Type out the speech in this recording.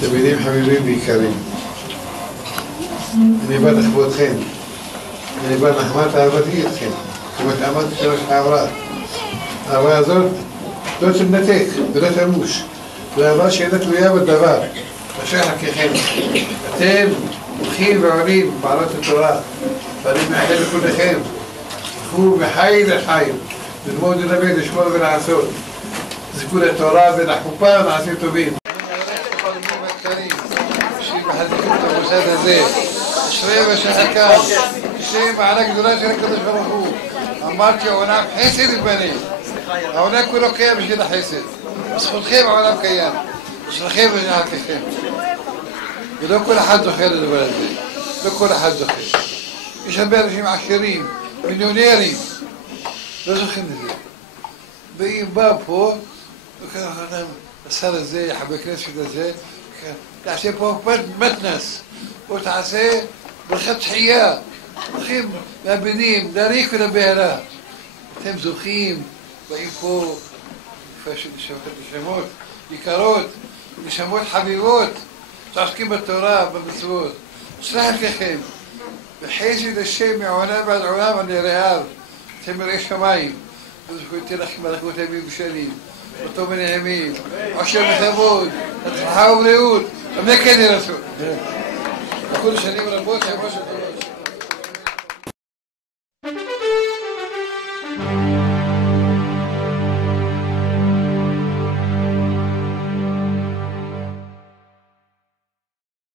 תלמידים חביבים ויקרים, אני בא לכבודכם, אני בא נחמת אהבתי איתכם, כמו שאמרתי שלוש העברה. האהבה הזאת לא תנתק ולא תמוש, זו אהבה שאינה תלויה בדבר, אשר חלקכם. אתם הולכים ועולים בעלות התורה, ואני מאחל לכולכם, תלכו מחי לחי, ללמוד וללמד, לשמור ולעשות, תזכו לתורה ולחופה ולעשים טובים. מחזקים את המוסד הזה, אשרי ושחקן, אשרי מעלה גדולה של הקדוש ברוך הוא. אמרתי העולם חסד יתבנה, העולם כולו קיים בשביל החסד, בזכותכם העולם קיים, בזכותכם ושחקכם. ולא כל אחד זוכר לדבר הזה, לא כל אחד זוכר. יש הרבה אנשים עשירים, מיליונרים, לא זוכרים לזה. ואם בא פה, השר הזה, חבר הכנסת הזה, תעשה פה מתנס, או תעשה ברכת תחייה, הולכים מהבנים, להריק ולבהלה. אתם זוכים, באים פה, נשמות יקרות, נשמות חביבות, שעוסקים בתורה, במצוות. סלח לכם, וחסד השם מעולם ועד עולם על יראיו, אתם יראי שמיים, וזכותי לכם מלכות ימים ושנים. אותו ונעימים, עושר וכבוד, הצלחה ובריאות, אמן כן יהיה רצון. כל שנים רבות, ראש הקדוש.